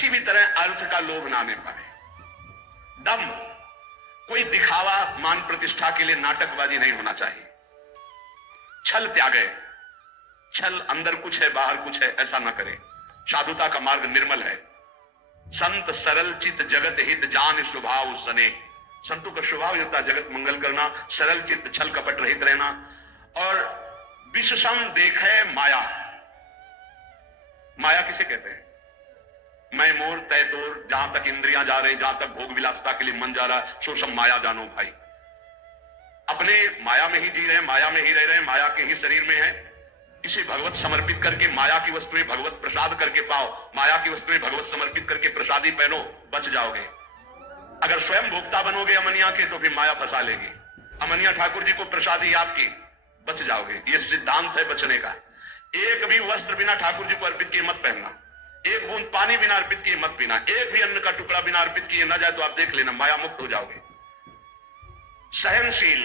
किसी भी तरह अर्थ का लोभ ना आने पाए। दम्भ, कोई दिखावा मान प्रतिष्ठा के लिए नाटकबाजी नहीं होना चाहिए। छल त्यागे, छल अंदर कुछ है बाहर कुछ है ऐसा ना करें। साधुता का मार्ग निर्मल है। संत सरल चित जगत हित जान स्वभाव सने। संतों का स्वभाव होता है जगत मंगल करना, सरल चित्त, छल कपट रहित रहना। और विषसम देखे माया, माया किसे कहते हैं? मैं मोर तय तोर, जहां तक इंद्रियां जा रहे, जहां तक भोग विलासता के लिए मन जा रहा, सो सब माया जानो भाई। अपने माया में ही जी रहे हैं, माया में ही रह रहे हैं, माया के ही शरीर में है। इसे भगवत समर्पित करके माया की वस्तुएं भगवत प्रसाद करके पाओ, माया की वस्तुएं भगवत समर्पित करके प्रसादी पहनो, बच जाओगे। अगर स्वयं भोक्ता बनोगे अमनिया के तो फिर माया फंसा लेगी। अमनिया ठाकुर जी को प्रसादी आपकी, बच जाओगे। ये सिद्धांत है बचने का। एक भी वस्त्र बिना ठाकुर जी को अर्पित किए मत पहनना, एक बूंद पानी बिना अर्पित किए मत पीना, एक भी अन्न का टुकड़ा बिना अर्पित किए ना जाए तो आप देख लेना माया मुक्त हो जाओगे। सहनशील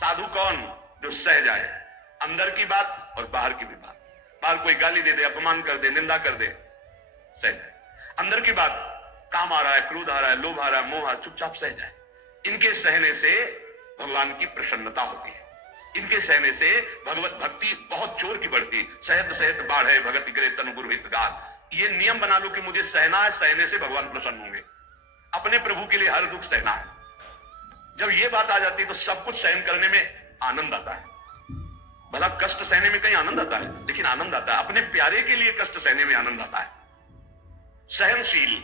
साधु कौन? जो सह जाए, अंदर की बात और बाहर की भी बात। बाहर कोई गाली दे दे, अपमान कर दे, निंदा कर दे, सह जाए। अंदर की बात, काम आ रहा है, क्रोध आ रहा है, लोभ आ रहा है, मोह आ रहा है, चुपचाप सह जाए। इनके सहने से भगवान की प्रसन्नता होती है। इनके सहने से भगवत भक्ति बहुत जोर की बढ़ती। सहत सहत बाढ़े भगत गिरे तनु गुरु हित गाल। ये नियम बना लो कि मुझे सहना है, सहने से भगवान प्रसन्न होंगे। अपने प्रभु के लिए हर दुख सहना है। जब ये बात आ जाती है तो सब कुछ सहन करने में आनंद आता है। भला कष्ट सहने में कहीं आनंद आता है, लेकिन आनंद आता है अपने प्यारे के लिए कष्ट सहने में आनंद आता है। सहनशील,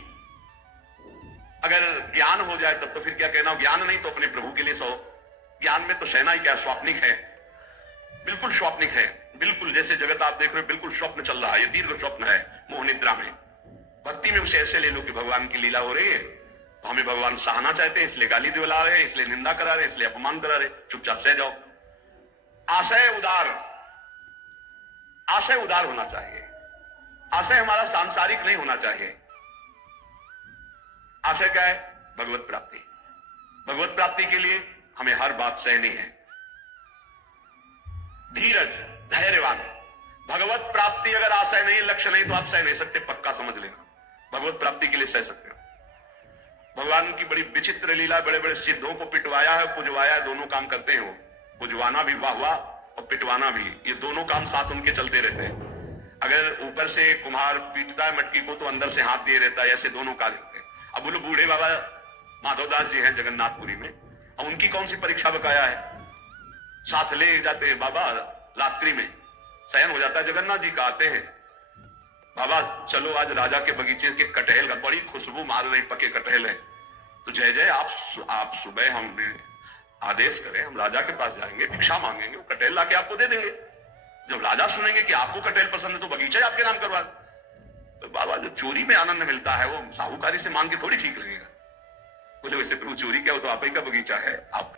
अगर ज्ञान हो जाए तब तो फिर क्या कहना, ज्ञान नहीं तो अपने प्रभु के लिए सहो। ज्ञान में तो सहना ही क्या, स्वाप्निक है, बिल्कुल स्वाप्निक है। बिल्कुल जैसे जगत आप देख रहे हो बिल्कुल स्वप्न चल रहा है, ये दीर्घ स्वप्न है मोह निद्रा में। भक्ति में उसे ऐसे ले लो कि भगवान की लीला हो रही है, तो हमें भगवान सहाना चाहते हैं, इसलिए गाली दिला रहे हैं, इसलिए निंदा करा रहे हैं, इसलिए अपमान करा रहे, चुपचाप सह जाओ। आशय उदार, आशय उदार होना चाहिए। आशय हमारा सांसारिक नहीं होना चाहिए। आशय क्या है? भगवत प्राप्ति। भगवत प्राप्ति के लिए हमें हर बात सहनी है। धीरज, धैर्यवान। भगवत प्राप्ति अगर आशय नहीं, लक्ष्य नहीं तो आप सह नहीं सकते, पक्का समझ लेना। भगवत प्राप्ति के लिए सह सकते हो। भगवान की बड़ी विचित्र लीला, बड़े बड़े सिद्धों को पिटवाया है, पुजवाया है, दोनों काम करते हैं वो। पुजवाना भी वाह वाह और पिटवाना भी, ये दोनों काम साथ उनके चलते रहते हैं। अगर ऊपर से कुम्हार पीटता है मटकी को तो अंदर से हाथ दिए रहता है, ऐसे दोनों कार्य होते हैं। अब बोलो बूढ़े बाबा माधवदास जी हैं जगन्नाथपुरी में, अब उनकी कौन सी परीक्षा बकाया है? साथ ले जाते हैं बाबा, रात्रि में शयन हो जाता है जगन्नाथ जी का, आते हैं बाबा चलो आज राजा के बगीचे के कटहल का बड़ी खुशबू मार रही, पके कटहल है, तो जय जय आप सुबह हमें आदेश करें, हम राजा के पास जाएंगे, भिक्षा मांगेंगे, वो कटहल लाके आपको दे देंगे। जब राजा सुनेंगे कि आपको कटहल पसंद है तो बगीचा ही आपके नाम करवा। तो बाबा जो चोरी में आनंद मिलता है वो साहूकारी से मांग के थोड़ी ठीक लगेगा। बोले वैसे प्रभु चोरी क्या हो तो आप ही का बगीचा है, आप